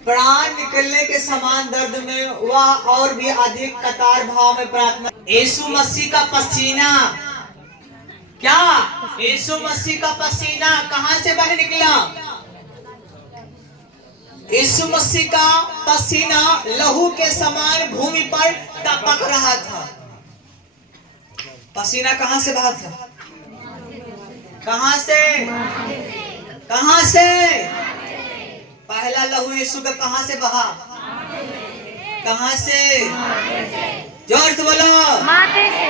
प्राण निकलने के समान दर्द में वह और भी अधिक कतार भाव में प्रार्थना। यीशु मसीह का पसीना, क्या यीशु मसीह का पसीना कहां से बाहर निकला? यीशु मसीह का पसीना लहू के समान भूमि पर टपक रहा था। पसीना कहां से बहा था? कहां से? कहां से? पहला लहू यीशु का कहां से बहा? कहां से? जोर से बोलो। माथे से।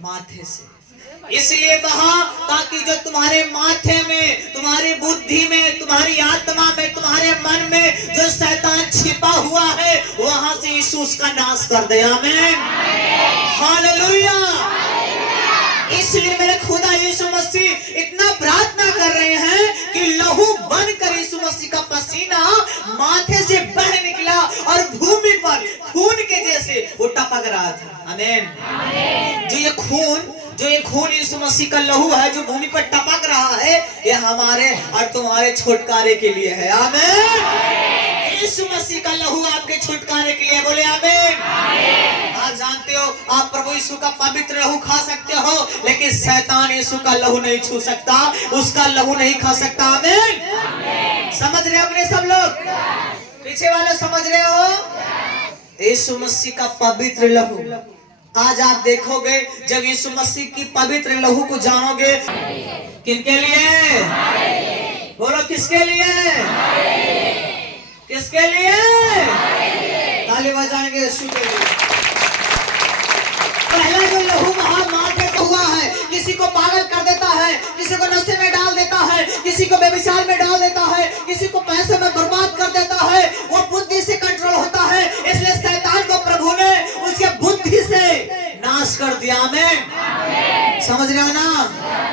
माथे से इसलिए बहा ताकि जो तुम्हारे माथे में, तुम्हारी बुद्धि में, तुम्हारी आत्मा में, तुम्हारे मन में जो शैतान छिपा हुआ है वहां से यीशु उसका नाश कर दे। आमीन, हालेलुया। इसलिए मेरे खुदा यीशु मसीह इतना प्रार्थना कर रहे हैं कि लहू बनकर यीशु मसीह का पसीना माथे से बह निकला और भूमि पर खून के जैसे वो टपक रहा था। आमीन। जो ये खून यीशु मसीह का लहू है जो भूमि पर टपक रहा है, ये हमारे और तुम्हारे छुटकारे के लिए है। आमीन। यीशु मसीह का लहू आपके छुटकारे के लिए, बोले आमीन। आप जानते हो आप प्रभु यीशु का पवित्र लहू खा सकते हो, लेकिन शैतान यीशु का लहू नहीं छू सकता, उसका लहू नहीं खा सकता। आमीन। समझ रहे हो अपने सब लोग? पीछे वाले समझ रहे हो? यीशु मसीह का पवित्र लहू आज आप देखोगे, जब यीशु मसीह की पवित्र लहू को जानोगे, किनके लिए? बोलो किसके लिए? किसके लिए? ताली बजाएंगे यीशु के लिए। पहला जो लहू माथे से हुआ है, किसी को पागल कर देता है, किसी को नशे में डाल देता है, किसी को व्यभिचार में डाल देता है, किसी को पैसे में बर्बाद कर देता है, वो बुद्धि से कंट्रोल होता है। इसलिए शैतान को प्रभु ने उसके बुद्धि से नाश कर दिया। आमीन। समझ रहे हो ना?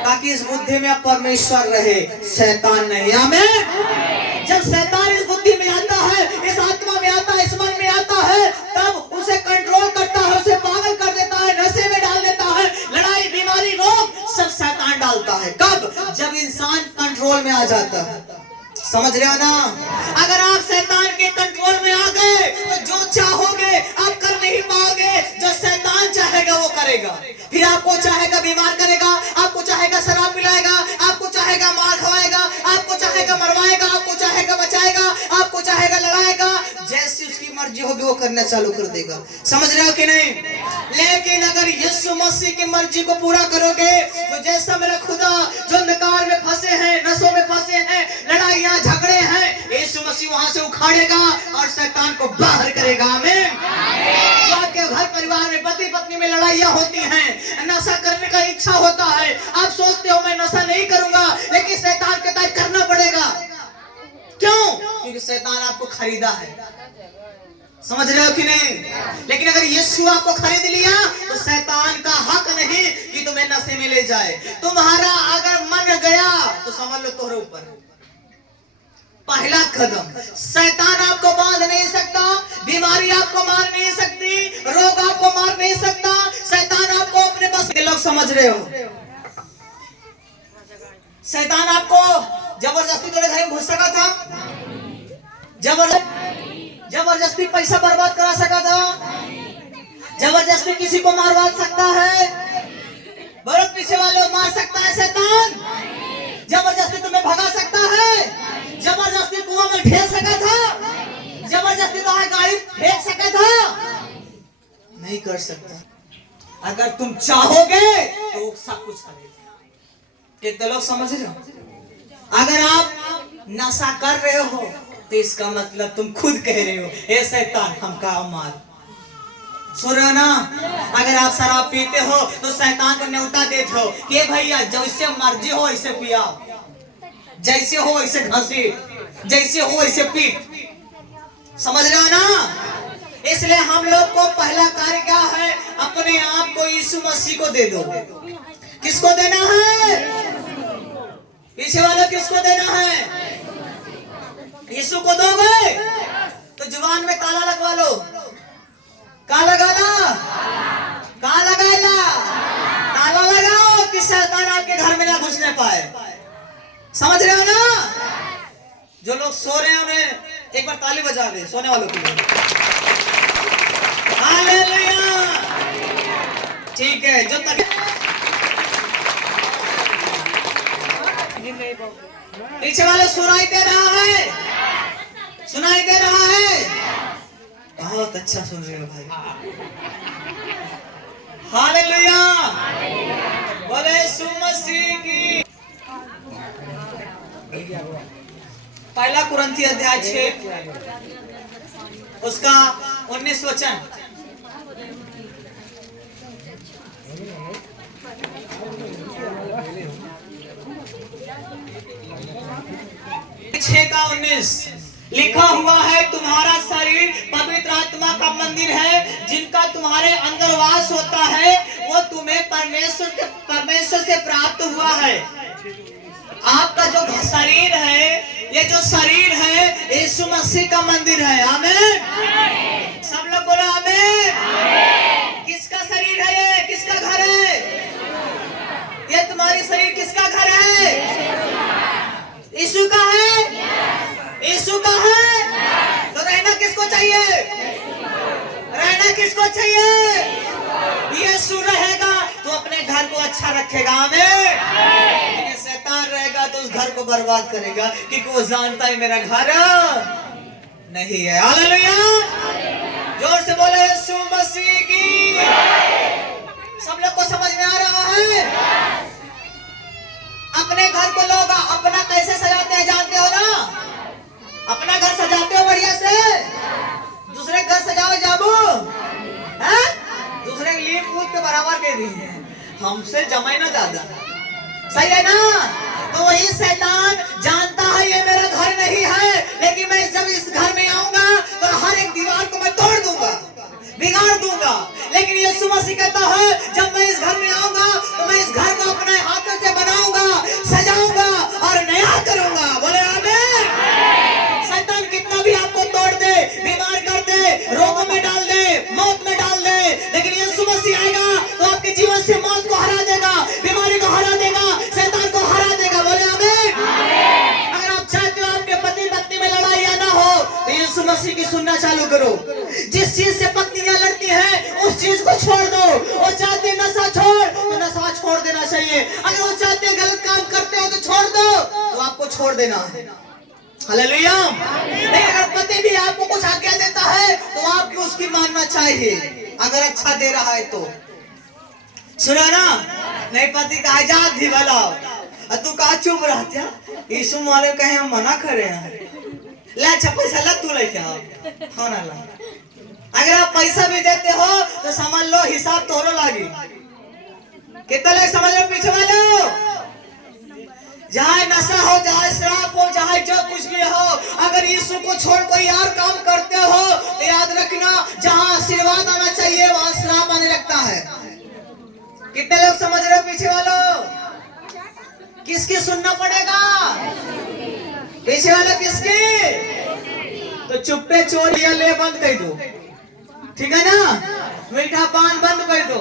ताकि इस बुद्धि में परमेश्वर रहे, शैतान नहीं। आमीन। जब शैतान इस बुद्धि में आता है, इस आत्मा में आता है, इस मन में आता है, तब उसे कंट्रोल करता है, उसे पागल कर देता है, नशे में डाल देता है, लड़ाई, बीमारी, रोग सब शैतान डालता है। कब? जब इंसान कंट्रोल में आ जाता है। समझ रहे हो ना? अगर आप शैतान के कंट्रोल में आ गए तो जो चाहोगे आप कर नहीं पाओगे, जो शैतान चाहेगा वो करेगा। फिर आपको चाहेगा बीमार करेगा, आपको चाहेगा शराब पिलाएगा, आपको चाहेगा मार खवाएगा, आपको चाहेगा मरवाएगा, आपको चाहेगा बचाएगा, आपको चाहेगा लड़ाएगा। जैसी उसकी मर्जी होगी वो करना चालू कर देगा। समझ रहे हो कि नहीं? लेकिन अगर यीशु मसीह की मर्जी को पूरा करोगे तो जैसा मेरा खुदा जो अंधकार में फंसे हैं, नशों में फंसे हैं, लड़ाइयां झगड़े हैं, यीशु मसीह वहां से उखाड़ेगा और शैतान को बाहर करेगा। आमीन। जो आपके घर परिवार में पति पत्नी में लड़ाइयां होती हैं, नशा करने का इच्छा होता है, आप सोचते हो मैं नशा नहीं करूंगा, लेकिन शैतान कहता है करना पड़ेगा। क्यों? क्योंकि शैतान आपको खरीदा है। समझ रहे हो कि नहीं? लेकिन अगर यीशु आपको खरीद लिया तो शैतान का हक नहीं कि तुम्हें नशे में ले जाए। तुम्हारा अगर मन गया तो समझ लो तुम्हारे ऊपर पहला कदम। शैतान आपको बांध नहीं सकता, बीमारी आपको मार नहीं सकती, रोग आपको मार नहीं सकता, शैतान आपको अपने बस के लोग समझ रहे हो? शैतान आपको जबरदस्ती तुम्हारे घर में घुस सका था? जबरदस्ती पैसा बर्बाद करा सका था? जबरदस्ती किसी को मारवा सकता है? बरत पीछे वाले मार सकता है शैतान? जबरदस्ती तुम्हें भगा सकता है? जबरदस्ती कुआं में फेंक सका था? जबरदस्ती तुम्हारी गाड़ी फेंक सका था? नहीं कर सकता। अगर तुम चाहोगे तो सब कुछ करेगा। कितने लोग समझ रहे हो? अगर आप नशा कर रहे हो तो इसका मतलब तुम खुद कह रहे हो ए शैतान हमका मार। सुन रहे हो ना? अगर आप शराब पीते हो तो शैतान को न्योता देते हो कि भैया जैसे मर्जी हो ऐसे पिया, जैसे हो वैसे घसी, जैसे हो वैसे पीट। समझ रहे हो ना? इसलिए हम लोग को पहला कार्य क्या है? अपने आप को यीशु मसीह को दे दो। किसको देना है? पीछे वालों किसको देना है? यीशु को दोगे तो जुबान में ताला लगवा लो। कहाँ लगाना? कहाँ लगाना? ताला लगाओ कि शैतान आपके घर में ना घुसने पाए। समझ रहे हो ना? जो लोग सो रहे हैं उन्हें एक बार ताली बजा दे सोने वालों के लिए। हालेलुया। ठीक है, जो तक पीछे वाले सुनाई दे रहा है, सुनाई दे रहा है? बहुत अच्छा सुन रहे हो भाई। हालेलुया। बोले यीशु मसीह की। पहला कुरिन्थी अध्याय 6 उसका 19 वचन। का 19 लिखा हुआ है, तुम्हारा शरीर पवित्र आत्मा का मंदिर है, जिनका तुम्हारे अंदर वास होता है, वो तुम्हें परमेश्वर से प्राप्त हुआ है। आपका जो शरीर है, ये जो शरीर है यीशु मसीह का मंदिर है। आमीन। सब लोग बोलो आमीन। किसका शरीर है ये? किसका घर है ये? तुम्हारी शरीर किसका घर है? यीशु का है। यीशु का है। तो रहना किसको चाहिए? रहना किसको चाहिए? यीशु रहेगा तो अपने घर को अच्छा रखेगा। आमीन। शैतान रहेगा तो उस घर को बर्बाद करेगा, क्योंकि वो जानता है मेरा घर नहीं है। हालेलुया। जोर से बोले यीशु मसीह की। सब लोग को समझ में आ रहा है? अपने घर को लोग अपना कैसे सजाते हैं जानते हो ना? अपना घर सजाते हो बढ़िया से, दूसरे घर सजाओ जाबू है? दूसरे लीप कूद के बराबर के दिए, हमसे जमाई ना ज्यादा, सही है ना? तो वही शैतान जानता है ये मेरा घर नहीं है, लेकिन मैं जब इस घर में आऊंगा तो हर एक दीवार को मैं तोड़ दूंगा, बिगाड़ दूंगा। लेकिन यीशु मसीह कहता है जब मैं इस घर में आऊंगा तो मैं इस घर को अपने हाथों से बनाऊंगा, सजाऊंगा और नया करूंगा। बोले आमीन। शैतान कितना भी आपको तोड़ दे, बीमार कर दे, रोगों में डाल दे, मौत में डाल दे, लेकिन यीशु मसीह आएगा तो आपके जीवन से मौत को हरा देगा, बीमारी को हरा देगा, शैतान को हरा देगा। बोले आमीन। अगर आप चाहते हो आपके पति पत्नी में लड़ाई ना हो तो यीशु मसीह की सुनना चालू करो। जिस चीज से पत्नियां लड़ती हैं उस चीज को छोड़ दो। वो चाहते नशा छोड़ तो नशा छोड़ देना चाहिए। अगर वो चाहते गलत काम करते हो तो छोड़ दो, तो आपको छोड़ देना है। हालेलुया। नहीं, अगर पति भी आपको कुछ आज्ञा देता है तो आपको उसकी मानना चाहिए, अगर अच्छा दे रहा है तो। सुना ना? नहीं, पति का आजाद भी भला, तू कहा चुप रहता? यीशु वाले कहे हम मना करे हैं, ले अच्छा पैसा लग तू लेके आओ ना ला। अगर आप पैसा भी देते हो तो समझ लो हिसाब तोरो लागी। कितना लोग समझ लो पीछे वालों? जहाँ नशा हो, जहाँ शराब हो, जहाँ जो कुछ भी हो, अगर यीशु को छोड़ कोई और काम करते हो तो याद रखना जहाँ आशीर्वाद आना चाहिए वहाँ श्राप आने लगता है। कितने लोग समझ रहे हो पीछे वालों? किसकी सुनना पड़ेगा? पीछे वाला किसकी? तो चुप्पे चोरिया ले बंद कर दो, ठीक है ना? मीठा पान बंद कर दो,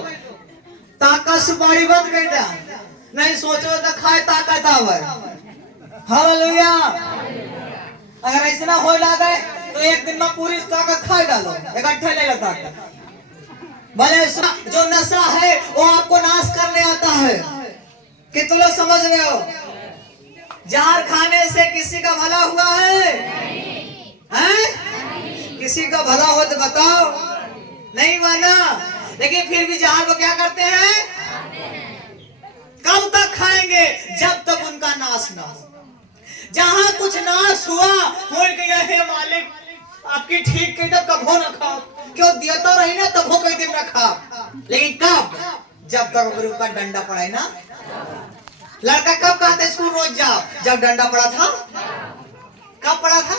ताका सुपारी बंद कर दो। नहीं सोचो तो खाए ताकत आवे। हालेलुया। अगर ऐसा ना हो लगे तो एक दिन में पूरी ताकत खा डालो, इकट्ठा ले लो ताकत। भले जो नशा है वो आपको नाश करने आता है। कितने लोग समझ रहे हो? जहर खाने से किसी का भला हुआ है? हैं? किसी का भला हो तो बताओ, नहीं हुआ ना? लेकिन फिर भी जहर को क्या करते हैं? कब तक खाएंगे? जब तक उनका नाश ना हो। जहां कुछ नाश हुआ बोल गया है मालिक आपकी ठीक कही तब कब हो ना खाओ, क्यों दिया तो रही ना तब हो कई दिन रखा। लेकिन कब? जब तक ऊपर डंडा पड़े ना। लड़का कब कहते स्कूल रोज जाओ? जब डंडा पड़ा था। कब पड़ा था?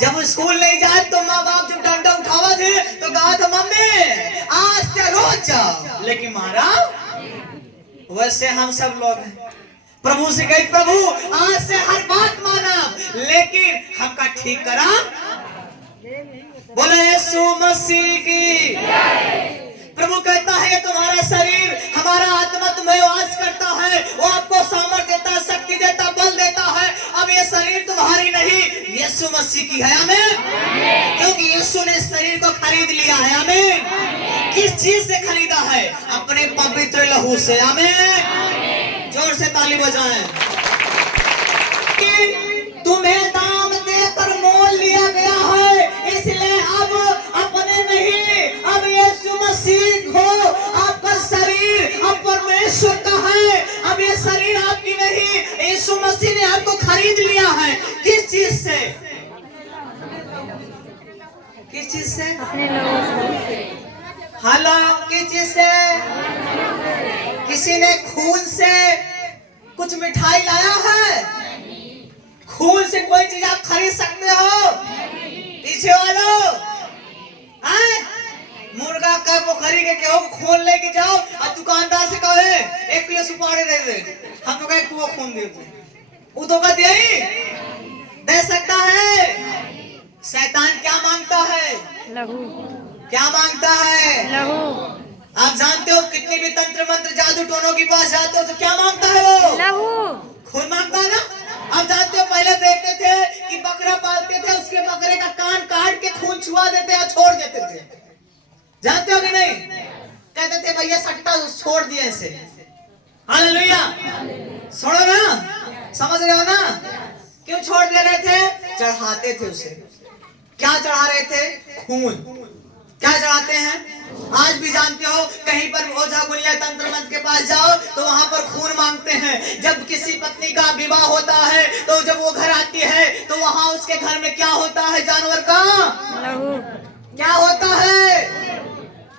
जब स्कूल नहीं जाए तो माँ बाप जब डंडा उठावा थे तो कहा था मम्मी आज से रोज जाओ, लेकिन मारा। वैसे हम सब लोग हैं, प्रभु से कहे प्रभु आज से हर बात माना, लेकिन हमका ठीक करा। बोले यीशु मसीह की। प्रभु कहता है तुम्हारा शरीर हमारा आत्मा तुम्हें वास करता है, वो आपको सामर्थ्य देता, शक्ति देता, बल देता है। अब ये शरीर तुम्हारी नहीं, यीशु यीशु मसीह की है। आमीन। क्योंकि यीशु ने शरीर को खरीद लिया है। आमीन। किस चीज से खरीदा है? अपने पवित्र लहू से। आमीन। जोर से ताली बजाएं। तुम्हें दाम देकर मोल लिया गया है, इसलिए अब अपने नहीं, अब यीशु मसीह हो। आपका शरीर अब परमेश्वर का है। अब ये शरीर आपकी नहीं, यीशु मसीह ने आपको खरीद लिया है। किस चीज से? किस चीज से? अपने लोगों से। हेलो, किस चीज से? किसी ने खून से कुछ मिठाई लाया है? खून से कोई चीज आप खरीद सकते हो? पीछे वालों, मुर्गा का पोखरी के केहू खून लेके जाओ और दुकानदार से कहे 1 किलो सुपारी दे दे, हम तो कहे कुआ खून दे दे, वो तो का दे सकता है? शैतान क्या मांगता है? लहू। क्या मांगता है? लहू। आप जानते हो कितने भी तंत्र मंत्र जादू टोनों के पास जाते हो तो क्या मांगता है वो? लहू। खून मांगता है ना। आप जानते हो पहले देखते थे कि बकरा पालते थे, उसके बकरे का कान काट के खून छुआ देते और छोड़ देते थे। जानते हो कि नहीं? कहते थे भैया सट्टा छोड़ दिए इसे। हालेलुया। सुनो ना, समझ रहे हो ना? क्यों छोड़ दे रहे थे? चढ़ाते थे उसे। क्या चढ़ा रहे थे? खून। क्या चढ़ाते हैं? आज भी जानते हो कहीं पर ओझा गुनिया तंत्र मंत्र के पास जाओ तो वहां पर खून मांगते हैं। जब किसी पत्नी का विवाह होता है तो जब वो घर आती है तो वहां उसके घर में क्या होता है? जानवर का लहू। क्या होता है?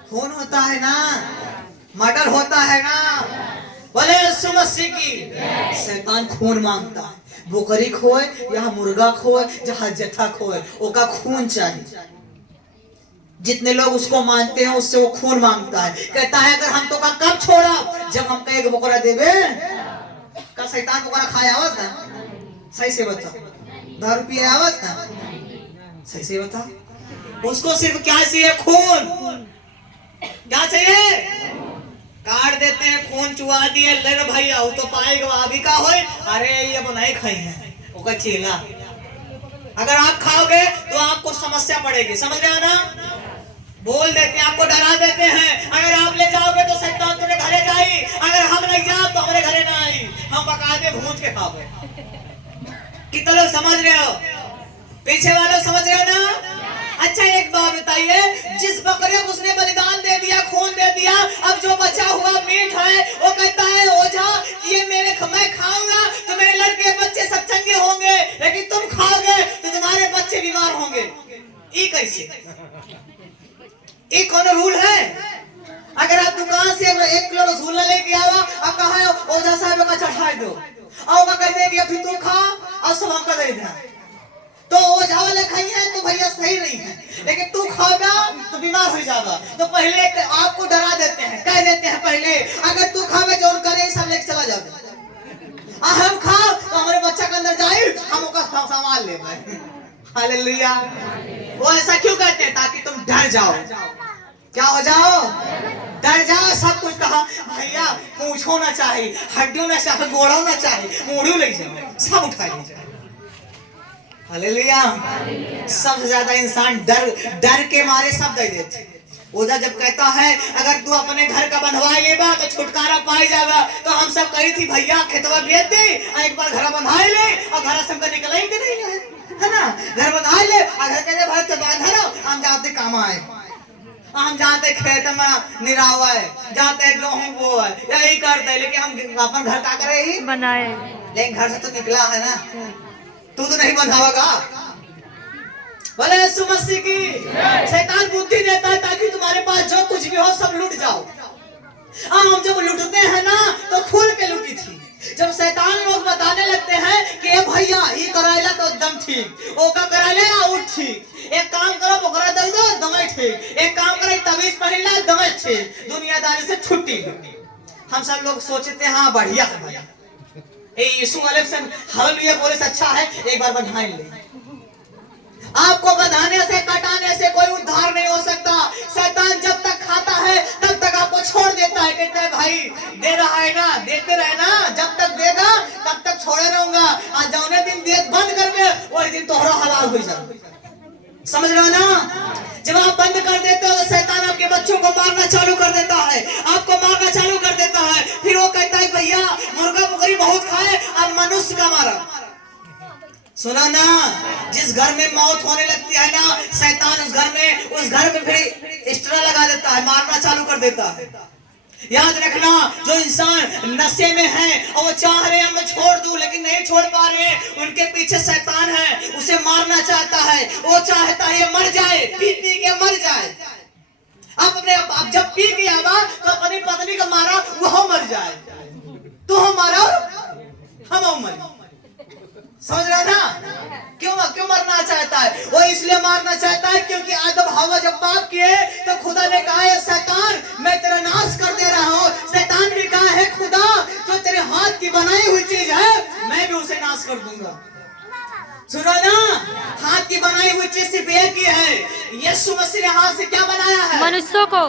खून होता है ना, मर्डर होता है ना। बोले यीशु मसीह की। शैतान खून मांगता है। बकरी खोए या मुर्गा खोए जहाँ जथा खोए ओका खून चाहिए। जितने लोग उसको मानते हैं उससे वो खून मांगता है। कहता है अगर हम तो का कब छोड़ा? जब हम एक बकरा देवे। का शैतान बकरा खाया हुआ था? सही से बता। दारू पिया हुआ था? सही से बता। उसको सिर्फ क्या चाहिए? खून। क्या चाहिए? काट देते हैं, खून चुआ दिए, ले भैया वो तो पाएगा अभी का होए। अरे ये बनाई खाई है ओका चेला। अगर आप खाओगे तो आपको समस्या पड़ेगी। समझ रहे हो ना? बोल देते हैं, आपको डरा देते हैं। अगर आप ले जाओगे तो शैतान तुम्हें घरे जाई, अगर हम ले जाओ तो हमारे घरे ना आई, हम पका दे भूज के खाओगे। कितने लोग समझ रहे हो? पीछे वालों समझ रहे हो ना? अच्छा एक बात बताइए, जिस बकरे को उसने बलिदान दे दिया, खून दे दिया, अब जो बचा हुआ मीट है वो कहता है ओझा ये मैं खाऊंगा तो मेरे लड़के बच्चे सब चंगे होंगे, लेकिन तुम खाओगे तो तुम्हारे बच्चे बीमार होंगे। ये कैसे? ये कौन रूल है? अगर आप दुकान से 1 किलो रसगुल्ला लेके आवा और कहा ओझा साहब का चढ़ा दो और कहते हैं कि अभी तुम खा और सब हमका दे देना, तो ओझा वाले खाई है तो भैया सही नहीं है, लेकिन तू खाओगा तो बीमार हो जाएगा। तो पहले आपको डरा देते हैं, कह देते हैं पहले अगर तू खावे जो करे सब लेके चला जाओगे, हम खाओ तो हमारे बच्चा के अंदर जाए हम उसका सामान ले। हालेलुया। वो ऐसा क्यों कहते हैं? ताकि तुम डर जाओ। क्या हो जाओ? डर जाओ। सब कुछ कहा भैया पूछो ना चाहिए, हड्डियों ना चाहिए, गोड़ा ना चाहिए, मूढ़ू ले जाओ, सब उठा ले जाओ। हालेलुया। सबसे ज्यादा इंसान डर के मारे सब दे देते। ओझा जब कहता है अगर तू अपने घर का बनवा लेगा तो छुटकारा पाई जाएगा, तो हम सब कही थी भैया खेतवा बेच दे, एक बार घर बंधा ले और घर से हमका निकलेंगे नहीं है ना, घर बंधा ले और घर के भर तो बांधा रहो, हम जाते काम आए, हम जाते खेत में निरावे, जाते गेहूं बोए, यही करते, लेकिन हम अपन घर का करे ही बनाए, लेकिन घर से तो निकला है ना, तू तो नहीं बंधावेगा। बोले यीशु मसीह की। शैतान बुद्धि देता है ताकि तुम्हारे पास जो कुछ भी हो सब लूट जाओ। हम जब लूटते हैं ना तो खुल के लूटी थी। जब शैतान लोग बताने लगते हैं कि ए भैया ये करायला तो एकदम ठीक, ओका करायला आउट ठीक, एक काम करो बकरा दे दो दवाई ठीक, एक काम करो तवीज पहन ला दवाई ठीक, दुनियादारी से छुट्टी। हम सब लोग सोचते हैं हाँ बढ़िया है भैया, यीशु वाले से हालेलुया बोले से अच्छा है एक बार बंधाई ले। आपको बंधाने से कटाने से कोई उद्धार नहीं हो सकता। शैतान जब तक खाता है तब तक आपको छोड़ देता है, कहता है भाई दे रहा है ना, देते रहे ना, जब तक देगा तब तक छोड़े रहूंगा, आज जौने दिन दे बंद कर दे वही दिन तोहरा हलाल हो जाए। समझ रहे हो ना? जब आप बंद कर देते हो तो शैतान आपके बच्चों को मारना चालू कर देता है, आपको मारना चालू कर देता है। फिर वो कहता है भैया मुर्गा मुर्गी बहुत खाए, अब मनुष्य का मारा। सुना ना, जिस घर में मौत होने लगती है ना, शैतान उस घर में फिर एक्स्ट्रा लगा देता है, मारना चालू कर देता है। याद रखना, जो इंसान नशे में है और वो चाह रहे हैं मैं छोड़ दूं लेकिन नहीं छोड़ पा रहे हैं, उनके पीछे शैतान है, उसे मारना चाहता है। वो चाहता है ये मर जाए, पी पी के मर जाए। अब जब पी गया तो अपनी पत्नी को मारा, वो मर जाए, तो हम मारा हम मर। समझ रहा ना? क्यों मरना चाहता है? वो इसलिए मारना चाहता है क्योंकि आदम हवा जब पाप किए तो खुदा ने कहा है शैतान मैं तेरा नाश कर दे रहा हूँ। शैतान भी कहा है खुदा जो तेरे हाथ की बनाई हुई चीज है मैं भी उसे नाश कर दूंगा। सुनो ना, हाथ की बनाई हुई चीज सिर्फ एक ही है, यीशु मसीह ने हाथ से क्या बनाया है? मनुष्यों को।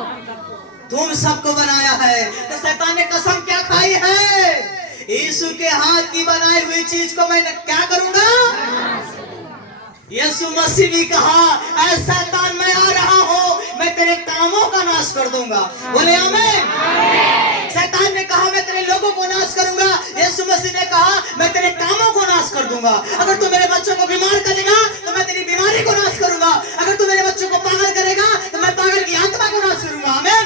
तुम सबको बनाया है। तो शैतान ने कसम क्या खाई है? यीशु के हाथ की बनाई हुई चीज को मैं क्या करूंगा? यीशु मसीह भी कहा ऐ शैतान मैं आ रहा हूँ, मैं तेरे कामों का नाश कर दूंगा। बोले आमीन। शैतान ने कहा मैं तेरे लोगों को नाश करूंगा, यीशु मसीह ने कहा मैं तेरे कामों को नाश कर दूंगा। अगर तू मेरे बच्चों को बीमार करेगा तो मैं तेरी बीमारी को नाश करूंगा, अगर तू मेरे बच्चों को पागल करेगा तो मैं पागल की आत्मा को नाश करूंगा। आमीन।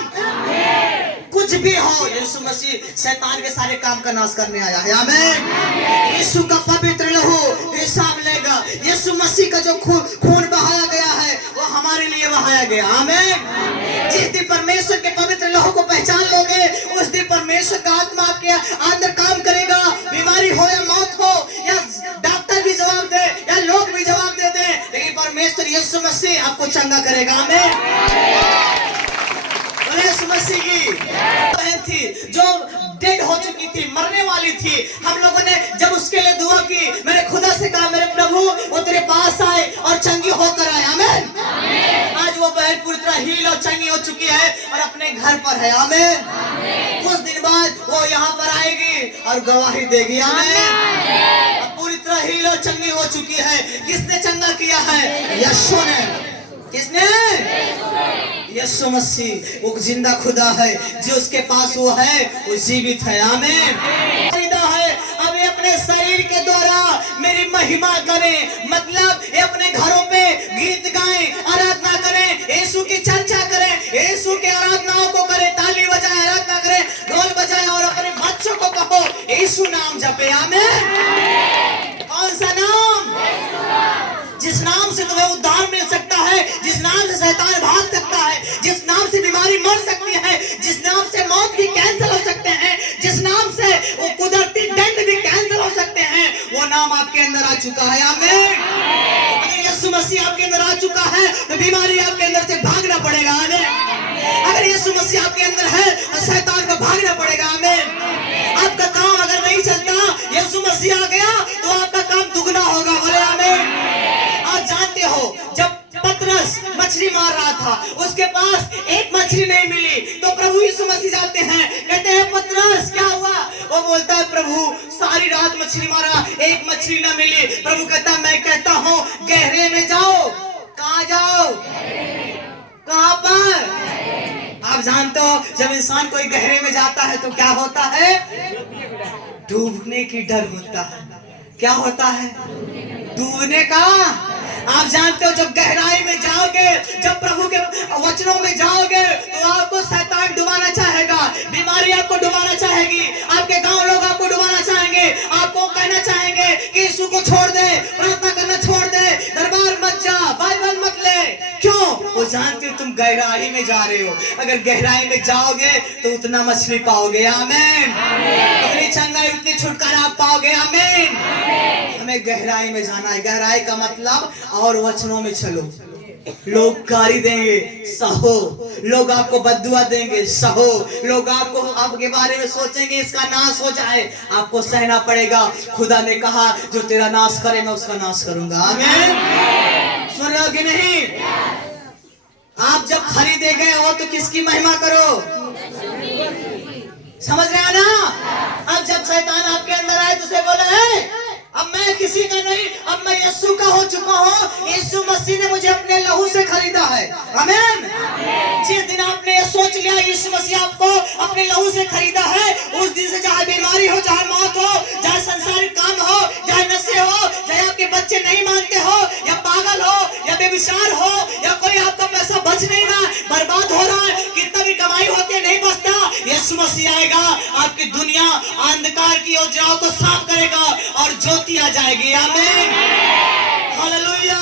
कुछ भी हो, यीशु मसीह शैतान के सारे काम का नाश करने आया है। आमीन। यीशु का पवित्र लहू हिसाब लेगा। यीशु मसीह का जो खून बहाया गया है वो हमारे लिए बहाया गया। आमीन। जिस दिन परमेश्वर के पवित्र लहू को पहचान लोगे उस दिन परमेश्वर का आत्मा आपके अंदर काम करेगा। बीमारी हो या मौत हो या डॉक्टर भी जवाब दे या लोग भी जवाब दे दे, लेकिन परमेश्वर यीशु मसीह आपको चंगा करेगा। आमीन। यीशु मसीह की बहन थी जो डेड हो चुकी थी, मरने वाली थी। हम लोगों ने जब उसके लिए दुआ की, मैंने खुदा से कहा मेरे प्रभु वो तेरे पास आए और चंगी होकर आए। आमीन। आज वो बहन पूरी तरह हील और चंगी हो चुकी है और अपने घर पर है। आमीन। कुछ दिन बाद वो यहाँ पर आएगी और गवाही देगी। आमीन। पूरी तरह हील और चंगी हो चुकी है। किसने चंगा किया है? यीशु ने। किसने? यीशु मसीह। वो जिंदा खुदा है, जो उसके पास वो है वो जीवित है। आमीन। अब ये अपने शरीर के द्वारा मेरी महिमा करें, मतलब ये अपने घरों पे गीत गाएं, आराधना करें, यीशु की चर्चा करें, यीशु के आराधनाओं को करें, ताली बजाएं, आराधना करें, ढोल बजाएं और अपने बच्चों को कहो यीशु नाम जपे। आमीन। कौन सा नाम? जिस नाम से तुम्हें उद्धार मिल सकता है, जिस नाम से शैतान भाग सकता है, जिस नाम से बीमारी मर सकती है, जिस नाम से मौत भी कैंसिल हो सकते हैं, जिस नाम से वो कुदरती दंड भी कैंसिल हो सकते हैं, वो नाम आपके अंदर आ चुका है। आमीन। अगर यीशु मसीह आपके अंदर आ चुका है तो बीमारी आपके अंदर से भागना पड़ेगा। आमीन। अगर यीशु मसीह आपके अंदर है तो शैतान को भागना पड़ेगा। आमीन। आपका काम अगर नहीं चलता, यीशु मसीह आ गया तो आपका काम दुगना होगा। बोले आमीन। आप जानते हो जब पतरस मछली मार रहा था, उसके पास एक मछली नहीं मिली, तो प्रभु यीशु मसीह जाते हैं, कहते हैं पतरस क्या हुआ? वो बोलता है प्रभु सारी रात मछली मारा, एक मछली ना मिली। प्रभु कहता मैं कहता हूँ गहरे में जाओ। कहाँ जाओ? कहाँ पर? आप जानते हो जब इंसान कोई गहरे में जाता है तो क्या होता है? डूबने की डर होता है। क्या होता है? डूबने का। आप जानते हो जब गहराई में जाओगे, जब प्रभु के वचनों में जाओगे तो आपको शैतान डुबाना चाहेगा, बीमारी आपको डुबाना चाहेगी, आपके गांव लोग आपको डुबाना चाहेंगे, आपको कहना चाहेंगे कि यीशु को छोड़ दे, प्रार्थना करना छोड़ दे, दरबार मत जा, बाइबल मत ले। क्यों? वो जानते हो तुम गहराई में जा रहे हो। अगर गहराई में जाओगे तो उतना मछली पाओगे। आमीन। उतनी चंगाई, उतनी छुटकारा आप पाओगे। आमीन। हमें गहराई में जाना है। गहराई का मतलब और वचनों में चलो। लोग गाली देंगे, सहो। लोग आपको बद्दुआ देंगे, सहो। लोग आपको आपके बारे में सोचेंगे इसका नाश हो जाए, आपको सहना पड़ेगा। खुदा ने कहा जो तेरा नाश करे मैं उसका नाश करूंगा। आमीन। सुन रहे हो कि नहीं? आप जब खरीदे गए हो तो किसकी महिमा करो? समझ रहे हैं ना? अब जब शैतान आपके अंदर आए तो उसे बोले, अब मैं किसी का नहीं, अब मैं यीशु का हो चुका हूँ। यीशु मसीह ने मुझे अपने लहू से खरीदा है। आमीन। जिस दिन आपने ये सोच लिया यीशु मसीह आपको अपने लहू से खरीदा है, उस दिन से चाहे बीमारी हो, चाहे मौत हो, चाहे संसारिक काम हो, चाहे नशे हो, चाहे आपके बच्चे नहीं मानते हो, या पागल हो, या बेविचार हो, या कोई आपका पैसा बच नहीं रहा, बर्बाद हो रहा है, कितना भी कमाई होके नहीं बचता, यीशु मसीह आएगा, आपकी दुनिया अंधकार की योजनाओं को साफ करेगा और ज्योति आ जाएगी। आमीन। हालेलुया।